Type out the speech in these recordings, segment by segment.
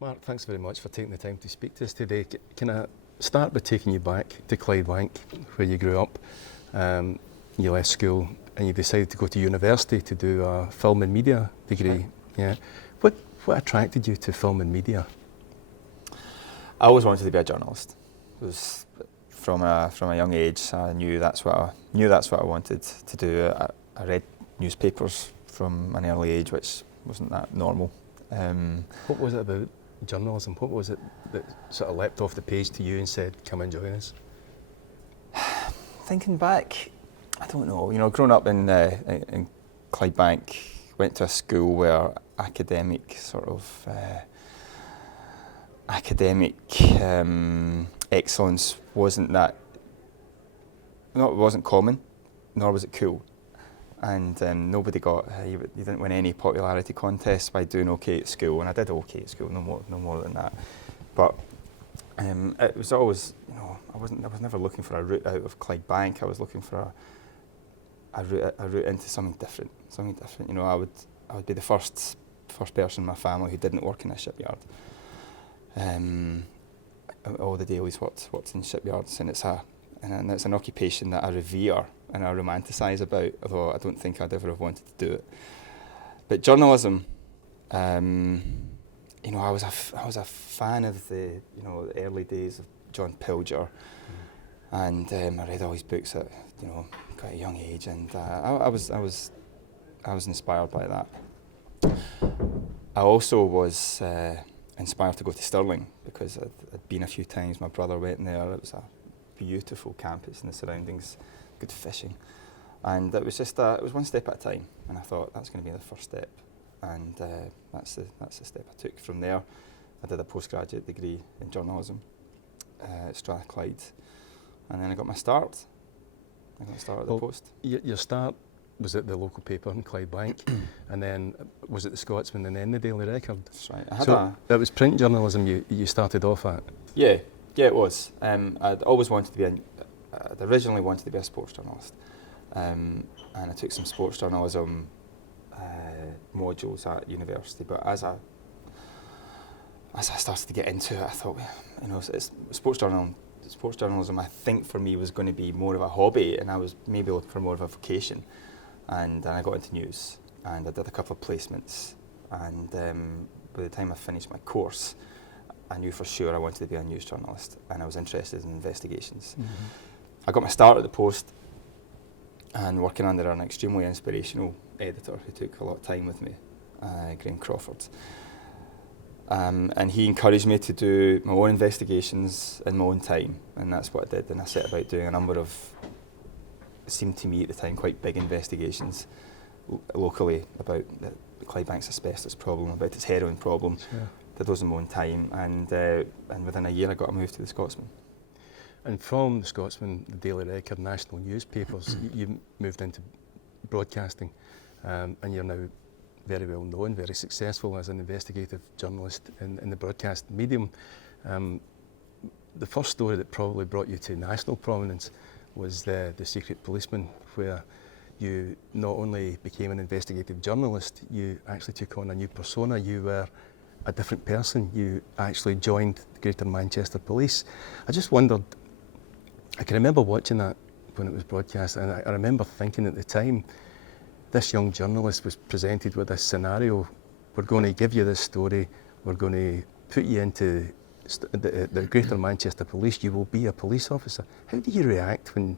Mark, thanks very much for taking the time to speak to us today. Can I start by taking you back to Clydebank, where you grew up? You left school and you decided to go to university to do a film and media degree. Right. Yeah. What attracted you to film and media? I always wanted to be a journalist. It was from a young age. I knew that's what I wanted to do. I read newspapers from an early age, which wasn't that normal. What was it about journalism? What was it that sort of leapt off the page to you and said, "Come and join us"? Thinking back, I don't know. You know, growing up in Clydebank, went to a school where academic excellence wasn't common, nor was it cool. And nobody you didn't win any popularity contests by doing okay at school, and I did okay at school, no more than that. But it was always, you know, I was never looking for a route out of Clydebank. I was looking for a route into something different. You know, I would be the first person in my family who didn't work in a shipyard. All the Dalys worked in shipyards, and it's an occupation that I revere and I romanticise about, although I don't think I'd ever have wanted to do it. But journalism, you know, I was a fan of the early days of John Pilger, and I read all his books at quite a young age, and I was inspired by that. I also was inspired to go to Stirling because I'd been a few times. My brother went there. It was a beautiful campus and the surroundings, good fishing, and it was just it was one step at a time. And I thought that's going to be the first step, and that's the step I took. From there, I did a postgraduate degree in journalism at Strathclyde, and then I got my start. At the Post. Your start was at the local paper in Clydebank, and then was it the Scotsman and then the Daily Record? That's right. That was print journalism you started off at? Yeah, it was. I'd always wanted to be I'd originally wanted to be a sports journalist, and I took some sports journalism modules at university. But as I started to get into it, I thought, you know, it's sports journalism. I think for me was going to be more of a hobby, and I was maybe looking for more of a vocation. And I got into news, and I did a couple of placements. And by the time I finished my course, I knew for sure I wanted to be a news journalist, and I was interested in investigations. Mm-hmm. I got my start at the Post, and working under an extremely inspirational editor who took a lot of time with me, Graham Crawford. And he encouraged me to do my own investigations in my own time, and that's what I did. And I set about doing a number of, it seemed to me at the time, quite big investigations locally about the Clydebank's asbestos problem, about its heroin problem. Sure. Did those in my own time, and within a year I got a move to the Scotsman. And from the Scotsman, the Daily Record, national newspapers, you moved into broadcasting, and you're now very well known, very successful as an investigative journalist in the broadcast medium. The first story that probably brought you to national prominence was the Secret Policeman, where you not only became an investigative journalist, you actually took on a new persona. You were a different person. You actually joined the Greater Manchester Police. I just wondered, I can remember watching that when it was broadcast, and I remember thinking at the time, this young journalist was presented with this scenario. We're going to give you this story, we're going to put you into the Greater Manchester Police, you will be a police officer. How do you react when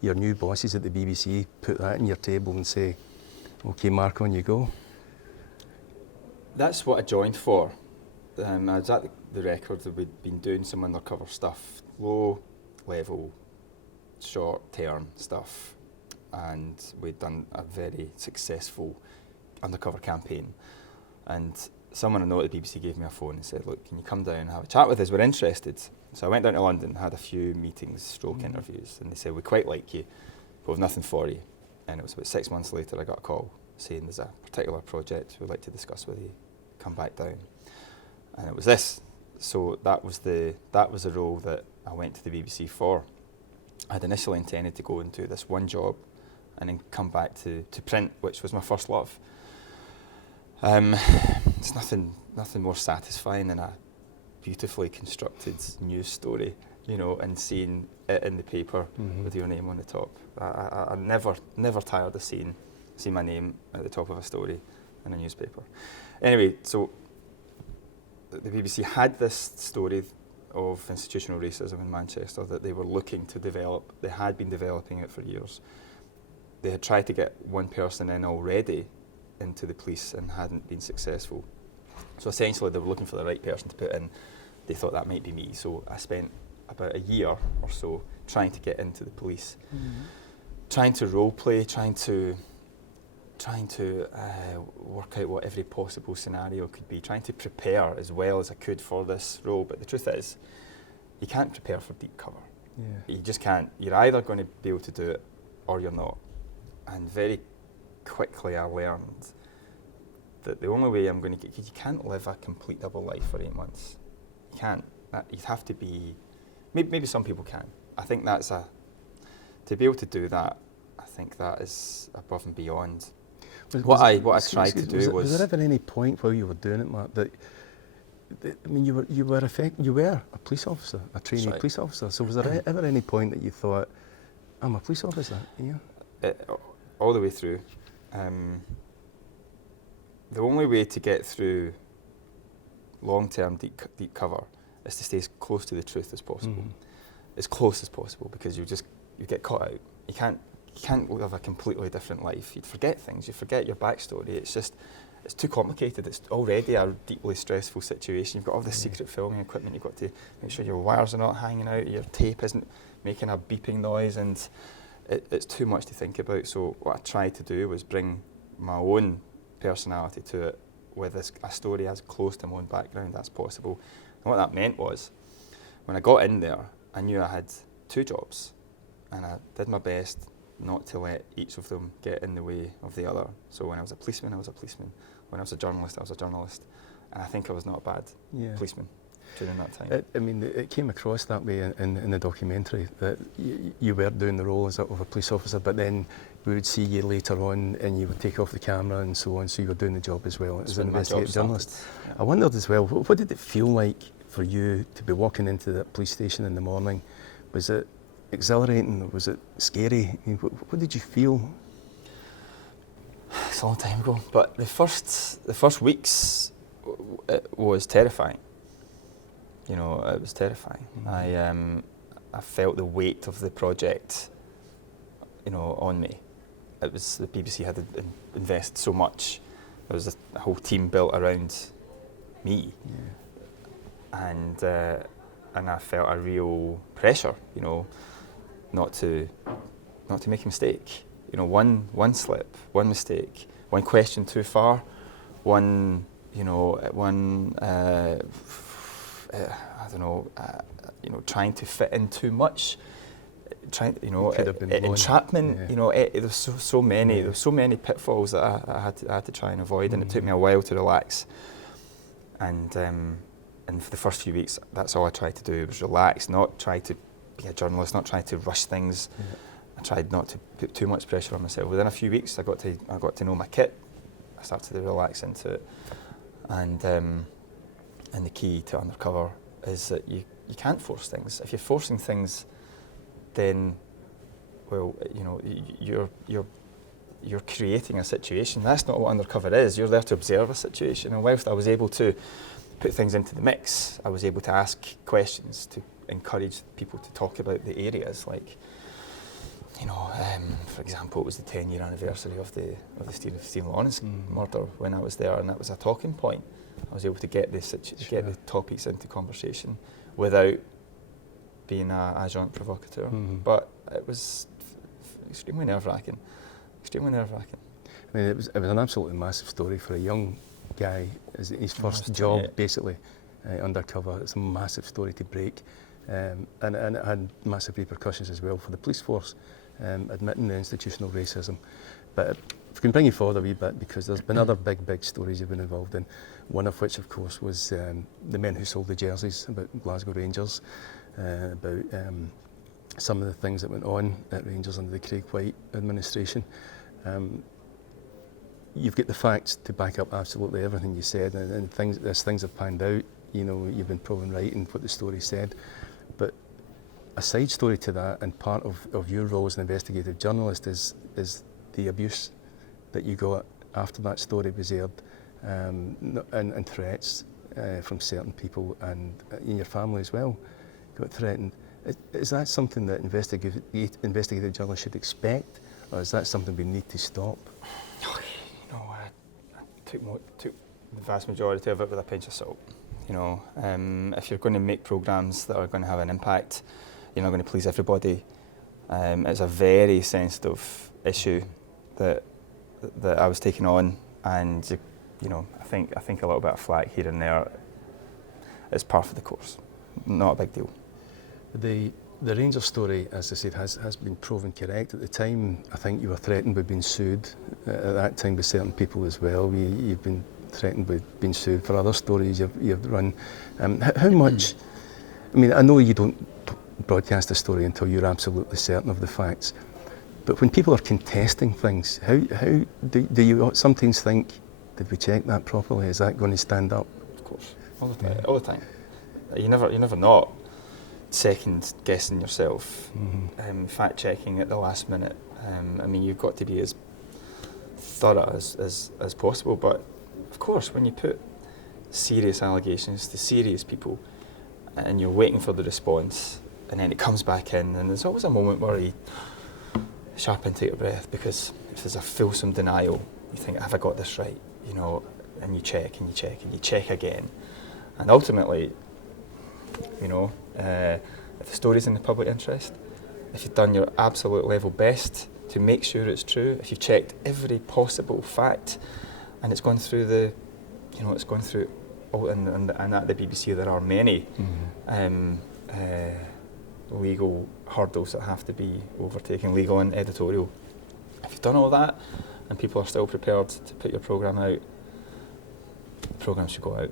your new bosses at the BBC put that on your table and say, "Okay, Mark, on you go"? That's what I joined for. I was at the Record, we'd been doing some undercover stuff, low level, short term stuff, and we'd done a very successful undercover campaign. And someone I know at the BBC gave me a phone and said, "Look, can you come down and have a chat with us? We're interested." So I went down to London, had a few meetings, interviews, and they said, "We quite like you, but we've nothing for you." And it was about 6 months later I got a call saying, "There's a particular project we'd like to discuss with you, come back down." And it was this. So that was the role that I went to the BBC for. I'd initially intended to go and do this one job and then come back to print, which was my first love. There's nothing more satisfying than beautifully constructed news story, you know, and seeing it in the paper with your name on the top. I never tired of seeing my name at the top of a story in a newspaper. Anyway, so the BBC had this story of institutional racism in Manchester that they were looking to develop. They had been developing it for years. They had tried to get one person in already into the police and hadn't been successful. So essentially they were looking for the right person to put in. They thought that might be me. So I spent about a year or so trying to get into the police, trying to role play, trying to work out what every possible scenario could be, trying to prepare as well as I could for this role. But the truth is, you can't prepare for deep cover. Yeah. You just can't. You're either going to be able to do it or you're not. And very quickly I learned that the only way I'm going to get, because you can't live a complete double life for 8 months. You can't. You'd have to be, maybe some people can. I think to be able to do that, I think that is above and beyond. What I tried to do was... Was there ever any point while you were doing it, Mark, that I mean, you were a police officer, a trainee police officer. So was there ever any point that you thought, I'm a police officer? Yeah. All the way through. The only way to get through long-term deep cover is to stay as close to the truth as possible, as close as possible, because you get caught out. You can't live a completely different life. You'd forget things. You forget your backstory. It's too complicated. It's already a deeply stressful situation. You've got all this secret filming equipment. You've got to make sure your wires are not hanging out, your tape isn't making a beeping noise, and it's too much to think about. So what I tried to do was bring my own personality to it with a story as close to my own background as possible. And what that meant was, when I got in there, I knew I had 2 jobs, and I did my best not to let each of them get in the way of the other. So when I was a policeman, I was a policeman. When I was a journalist, I was a journalist. And I think I was not a bad policeman during that time. It came across that way in the documentary, that you were doing the role of a police officer, but then we would see you later on and you would take off the camera and so on, so you were doing the job as well as an investigative journalist. Yeah. I wondered as well, what did it feel like for you to be walking into that police station in the morning? Was it exhilarating? Was it scary? I mean, what did you feel? It's a long time ago, but the first weeks it was terrifying. You know, it was terrifying. I felt the weight of the project, you know, on me. It was the BBC had invested so much. There was a whole team built around me, and I felt a real pressure, you know, not to make a mistake. You know, one slip, one mistake, one question too far, trying to fit in too much, entrapment. Yeah. You know, there was so many. There were so many pitfalls that I had to try and avoid, and it took me a while to relax. And for the first few weeks, that's all I tried to do was relax, not try to be a journalist, not try to rush things. Yeah. I tried not to put too much pressure on myself. Within a few weeks, I got to know my kit. I started to relax into it, and the key to undercover is that you can't force things. If you're forcing things, then, well, you know, you're creating a situation. That's not what undercover is. You're there to observe a situation. And whilst I was able to put things into the mix, I was able to ask questions to encourage people to talk about the areas, like, you know, for example, it was the 10-year anniversary of the Stephen Lawrence murder when I was there, and that was a talking point. I was able to get get the topics into conversation without being an agent provocateur. But it was extremely nerve-wracking. Extremely nerve-wracking. I mean, it was an absolutely massive story for a young guy. His first job, basically, undercover. It's a massive story to break, and it had massive repercussions as well for the police force, admitting the institutional racism. But if we can bring you forward a wee bit, because there's been other big stories you've been involved in, one of which, of course, was the men who sold the jerseys, about Glasgow Rangers, about some of the things that went on at Rangers under the Craig White administration. You've got the facts to back up absolutely everything you said, and things have panned out. you know, you've been proven right in what the story said. But a side story to that, and part of your role as an investigative journalist, is the abuse that you got after that story was aired, and threats from certain people, and in your family as well got threatened. Is that something that investigative journalists should expect, or is that something we need to stop? You know, I took the vast majority of it with a pinch of salt. You know, if you're going to make programmes that are going to have an impact, you're not going to please everybody. It's a very sensitive issue that I was taking on, and you know, I think a little bit of flack here and there is par for the course. Not a big deal. The Rangers story, as I said, has been proven correct. At the time, I think you were threatened with being sued. At that time, by certain people as well. You've been threatened with being sued for other stories you've run. How much? I mean, I know you don't broadcast a story until you're absolutely certain of the facts. But when people are contesting things, how do you sometimes think, did we check that properly? Is that going to stand up? Of course, all the time. All the time. You're never not second guessing yourself, fact checking at the last minute. I mean, you've got to be as thorough as possible. But of course, when you put serious allegations to serious people, and you're waiting for the response, and then it comes back in, and there's always a moment where you sharpen, take a breath, because if there's a fulsome denial, you think, have I got this right? You know, and you check and you check and you check again, and ultimately, you know, if the story's in the public interest, if you've done your absolute level best to make sure it's true, if you've checked every possible fact, and it's gone through it's gone through all, and at the BBC there are many legal hurdles that have to be overtaken, legal and editorial. If you've done all that and people are still prepared to put your programme out, the programme should go out.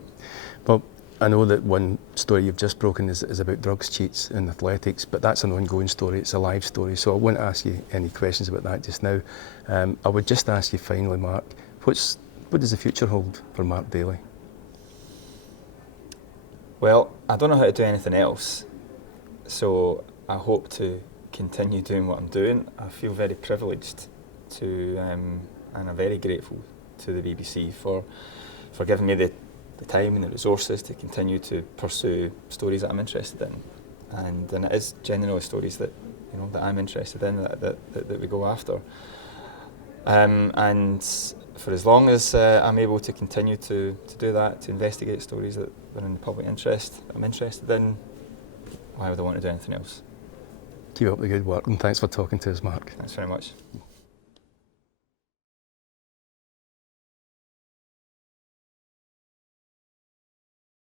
Well, I know that one story you've just broken is about drugs cheats in athletics, but that's an ongoing story, it's a live story, so I won't ask you any questions about that just now. I would just ask you finally, Mark, what does the future hold for Mark Daly? Well, I don't know how to do anything else, so I hope to continue doing what I'm doing. I feel very privileged to, and I'm very grateful to the BBC for giving me the time and the resources to continue to pursue stories that I'm interested in, and it is generally stories that that I'm interested in that we go after. And for as long as I'm able to continue to do that, to investigate stories that are in the public interest, that I'm interested in, why would I want to do anything else? Keep up the good work, and thanks for talking to us, Mark. Thanks very much.